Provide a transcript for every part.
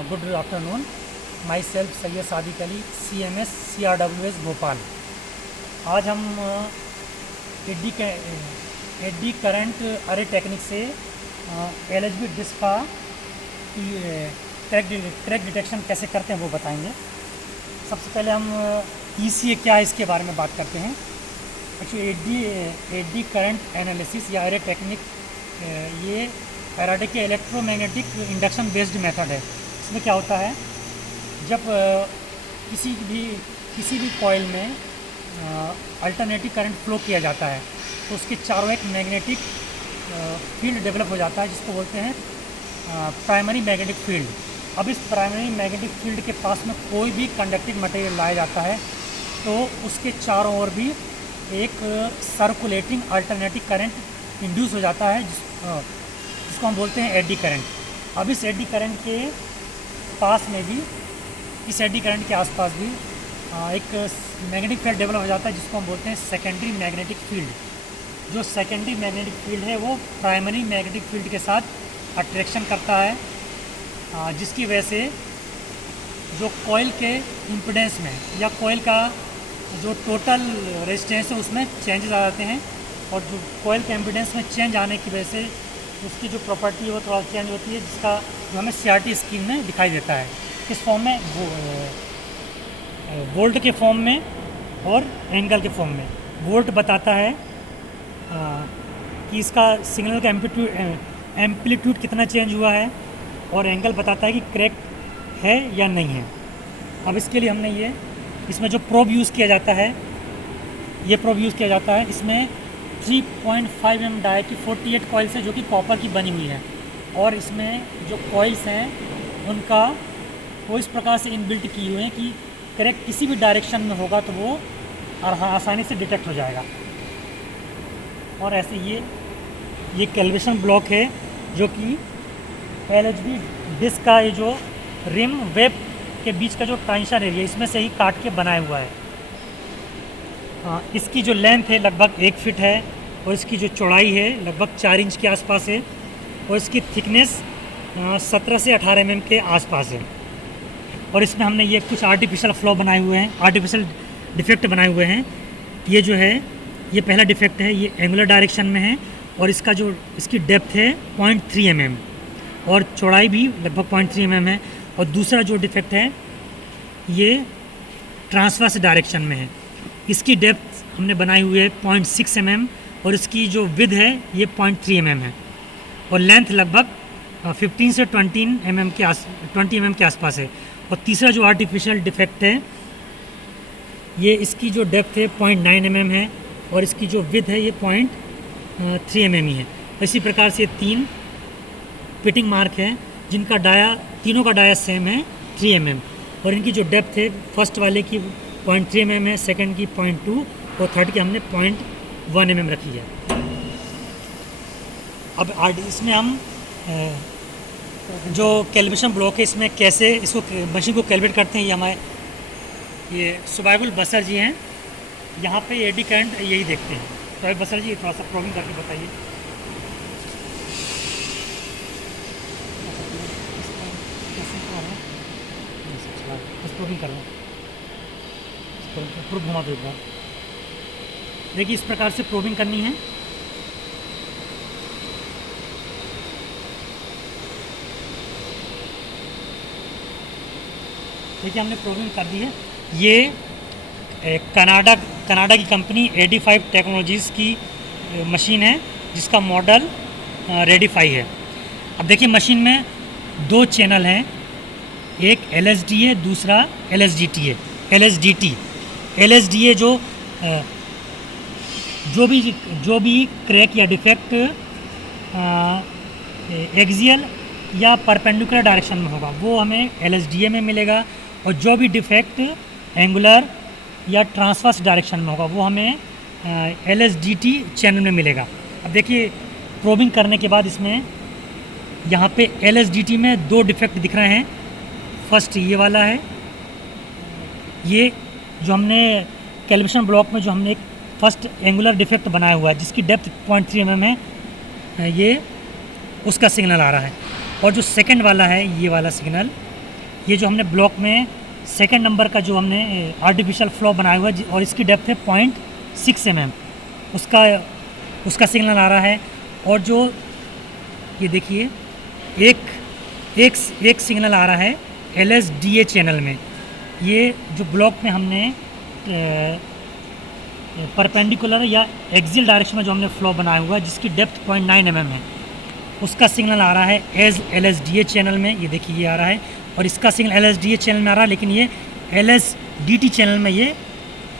Good afternoon. My self Syed Sadiq Ali, CMS CRWS Bhopal. आज हम eddy current अरे टेक्निक से LHB डिस्क का क्रैक डिटेक्शन कैसे करते हैं वो बताएंगे। सबसे पहले हम ECA क्या है इसके बारे में बात करते हैं। एक्चुअली एडी करंट एनालिसिस या अरे टेक्निक ये फैराडे के इलेक्ट्रोमैग्नेटिक इंडक्शन बेस्ड मेथड है। इसमें क्या होता है, जब किसी भी कॉइल में अल्टरनेटिव करंट फ्लो किया जाता है तो उसके चारों एक मैग्नेटिक फील्ड डेवलप हो जाता है जिसको बोलते हैं प्राइमरी मैग्नेटिक फील्ड। अब इस प्राइमरी मैग्नेटिक फील्ड के पास में कोई भी कंडक्टिंग मटेरियल लाया जाता है तो उसके चारों ओर भी एक सर्कुलेटिंग अल्टरनेटिव करंट इंड्यूस हो जाता है जिसको हम बोलते हैं एडी करंट। अब इस एडी करंट के पास में भी, इस एडी करंट के आसपास भी एक मैग्नेटिक फील्ड डेवलप हो जाता है जिसको हम बोलते हैं सेकेंडरी मैग्नेटिक फील्ड। जो सेकेंडरी मैग्नेटिक फील्ड है वो प्राइमरी मैग्नेटिक फील्ड के साथ अट्रैक्शन करता है, जिसकी वजह से जो कॉइल के इम्पिडेंस में या कॉइल का जो टोटल रेजिस्टेंस है उसमें चेंजेस आ जाते हैं, और जो कॉइल के इम्पिडेंस में चेंज आने की वजह से उसकी जो प्रॉपर्टी है वो थोड़ा चेंज होती है, जिसका जो हमें CRT स्कीम में दिखाई देता है। किस फॉर्म में? वोल्ट के फॉर्म में और एंगल के फॉर्म में। वोल्ट बताता है कि इसका सिग्नल का एम्पलीट्यूड कितना चेंज हुआ है, और एंगल बताता है कि क्रैक है या नहीं है। अब इसके लिए हमने इसमें जो प्रोब यूज़ किया जाता है, ये प्रोब यूज़ किया जाता है। इसमें 3.5 mm डाई की 48 कॉइल्स है जो कि कॉपर की बनी हुई है, और इसमें जो कॉइल्स हैं उनका वो इस प्रकार से इनबिल्ट किए हुए हैं कि क्रैक किसी भी डायरेक्शन में होगा तो वो आसानी से डिटेक्ट हो जाएगा। और ऐसे ये कैलिब्रेशन ब्लॉक है जो कि LHB डिस्क का ये जो रिम वेब के बीच का जो ट्रांजिशन एरिया इसमें से ही काट के बनाया हुआ है। इसकी जो लेंथ है लगभग 1 फीट है, और इसकी जो चौड़ाई है लगभग 4 इंच के आसपास है, और इसकी थिकनेस 17 से 18 mm के आसपास है। और इसमें हमने ये कुछ आर्टिफिशियल फ्लॉ बनाए हुए हैं, आर्टिफिशियल डिफेक्ट बनाए हुए हैं। ये जो है ये पहला डिफेक्ट है, ये एंगुलर डायरेक्शन में है, और इसकी डेप्थ है 0.3 mm और चौड़ाई भी लगभग 0.3 mm है। और दूसरा जो डिफेक्ट है ये ट्रांसवर्स डायरेक्शन में है। इसकी डेप्थ हमने बनाई हुई है 0.6 mm, और इसकी जो विड्थ है ये 0.3 mm है, और लेंथ लगभग 15 से 20 mm के आसपास है। और तीसरा जो आर्टिफिशियल डिफेक्ट है ये इसकी जो डेप्थ है 0.9 mm है, और इसकी जो विड्थ है ये 0.3 mm ही है। इसी प्रकार से 3 फिटिंग मार्क है जिनका तीनों का डाया सेम है 3 mm, और इनकी जो डेप्थ है फर्स्ट वाले की 0.3 mm है, सेकंड की 0.2 और थर्ड की हमने 0.1 mm रखी है। अब इसमें हम जो कैलिब्रेशन ब्लॉक है इसमें कैसे इसको मशीन को कैलिब्रेट करते हैं, ये हमारे सुबाइबुल बसर जी हैं। यहाँ पे एडी करंट यही देखते हैं। सुबाइबुल बसर जी थोड़ा सा प्रोग्राम करके बताइए। प्रोग्राम कर रहा हूँ, घुमा दो एक बार। देखिए इस प्रकार से प्रोबिंग करनी है। देखिए हमने प्रोबिंग कर दी है। ये कनाडा की कंपनी एडी5 टेक्नोलॉजीज़ की मशीन है जिसका मॉडल रेडीफाई है। अब देखिए मशीन में 2 चैनल हैं, एक LSD है, दूसरा LSDT है। LSDA जो भी क्रैक या डिफेक्ट एक्सियल या परपेंडिकुलर डायरेक्शन में होगा वो हमें LSDA में मिलेगा, और जो भी डिफेक्ट एंगुलर या ट्रांसवर्स डायरेक्शन में होगा वो हमें LSDT चैनल में मिलेगा। अब देखिए प्रोबिंग करने के बाद इसमें यहाँ पे LSDT में 2 डिफेक्ट दिख रहे हैं। फर्स्ट ये वाला है, ये जो हमने कैलिब्रेशन ब्लॉक में जो हमने एक फर्स्ट एंगुलर डिफेक्ट बनाया हुआ है जिसकी डेप्थ 0.3 mm है, ये उसका सिग्नल आ रहा है। और जो सेकंड वाला है ये वाला सिग्नल, ये जो हमने ब्लॉक में सेकंड नंबर का जो हमने आर्टिफिशियल फ्लो बनाया हुआ है और इसकी डेप्थ है 0.6 mm, उसका सिग्नल आ रहा है। और जो ये देखिए एक सिग्नल आ रहा है LSDA चैनल में। ये जो ब्लॉक में हमने परपेंडिकुलर या एक्सियल डायरेक्शन में जो हमने फ्लो बनाया हुआ है जिसकी डेप्थ 0.9 mm है, उसका सिग्नल आ रहा है एज LSDA चैनल में। ये देखिए ये आ रहा है और इसका सिग्नल LSDA चैनल में आ रहा है, लेकिन ये LSDT चैनल में ये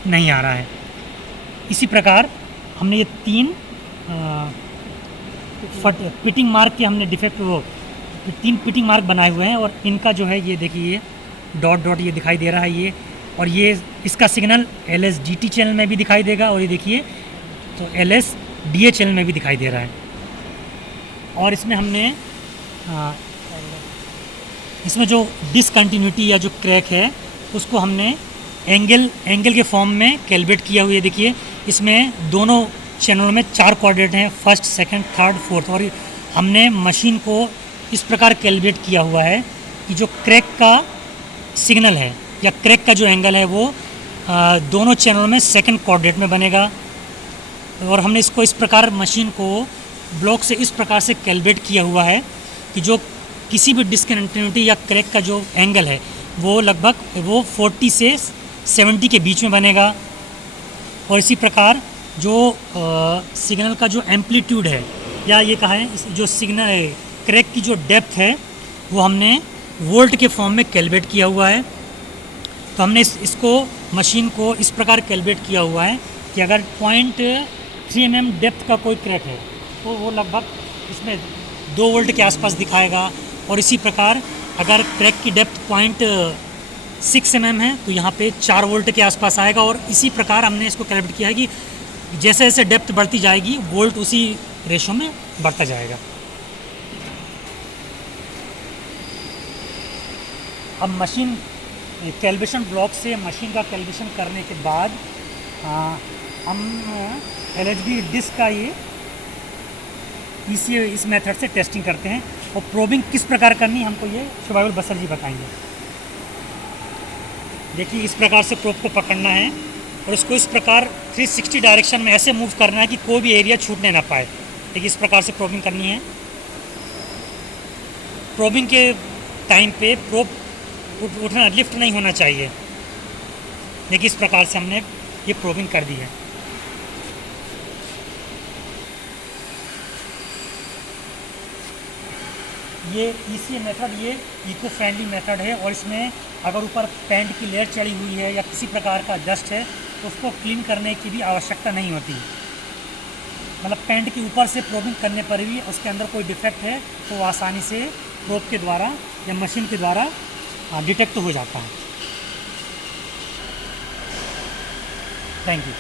नहीं आ रहा है। इसी प्रकार हमने ये 3 पिटिंग मार्क के हमने डिफेक्ट 3 पिटिंग मार्क बनाए हुए हैं और इनका जो है ये देखिए ये डॉट डॉट ये दिखाई दे रहा है ये, और ये इसका सिग्नल LSDT चैनल में भी दिखाई देगा और ये देखिए तो LSDA चैनल में भी दिखाई दे रहा है। और इसमें हमने इसमें जो डिसकंटिन्यूटी या जो क्रैक है उसको हमने एंगल के फॉर्म में कैलकुलेट किया हुआ है। देखिए इसमें दोनों चैनलों में 4 कोऑर्डिनेट हैं, फर्स्ट, सेकंड, थर्ड, फोर्थ, और हमने मशीन को इस प्रकार कैलकुलेट किया हुआ है कि जो क्रैक का सिग्नल है या क्रैक का जो एंगल है वो दोनों चैनलों में सेकंड कोऑर्डिनेट में बनेगा। और हमने इसको इस प्रकार मशीन को ब्लॉक से इस प्रकार से कैलकुलेट किया हुआ है कि जो किसी भी डिसकंटिन्यूटी या क्रैक का जो एंगल है वो लगभग 40 से 70 के बीच में बनेगा। और इसी प्रकार जो सिग्नल का जो एम्पलीट्यूड है या ये कहा है जो सिग्नल क्रैक की जो डेप्थ है वो हमने वोल्ट के फॉर्म में कैलकुलेट किया हुआ है। तो हमने इसको मशीन को इस प्रकार कैलकुलेट किया हुआ है कि अगर 0.3 mm डेप्थ का कोई क्रैक है तो वो लगभग इसमें 2 वोल्ट के आसपास दिखाएगा। और इसी प्रकार अगर क्रैक की डेप्थ 0.6 mm है तो यहाँ पे 4 वोल्ट के आसपास आएगा। और इसी प्रकार हमने इसको कैलकुलेट किया है कि जैसे जैसे डेप्थ बढ़ती जाएगी वोल्ट उसी रेशो में बढ़ता जाएगा। अब मशीन कैलिब्रेशन ब्लॉक से मशीन का कैलिब्रेशन करने के बाद हम LHB डिस्क का ये इस मेथड से टेस्टिंग करते हैं। और प्रोबिंग किस प्रकार करनी हमको ये शोभाबुल बसर जी बताएंगे। देखिए इस प्रकार से प्रोब को पकड़ना है और इसको इस प्रकार 360 डायरेक्शन में ऐसे मूव करना है कि कोई भी एरिया छूटने ना पाए। देखिए इस प्रकार से प्रोबिंग करनी है। प्रोबिंग के टाइम पे प्रोब उठना लिफ्ट नहीं होना चाहिए। देखिए इस प्रकार से हमने ये प्रोबिंग कर दी है। ये ECA मेथड ये इको फ्रेंडली मेथड है और इसमें अगर ऊपर पेंट की लेयर चढ़ी हुई है या किसी प्रकार का डस्ट है तो उसको क्लीन करने की भी आवश्यकता नहीं होती। मतलब पेंट के ऊपर से प्रोबिंग करने पर भी उसके अंदर कोई डिफेक्ट है तो वो आसानी से प्रोब के द्वारा या मशीन के द्वारा डिटेक्ट हो जाता है। Thank you.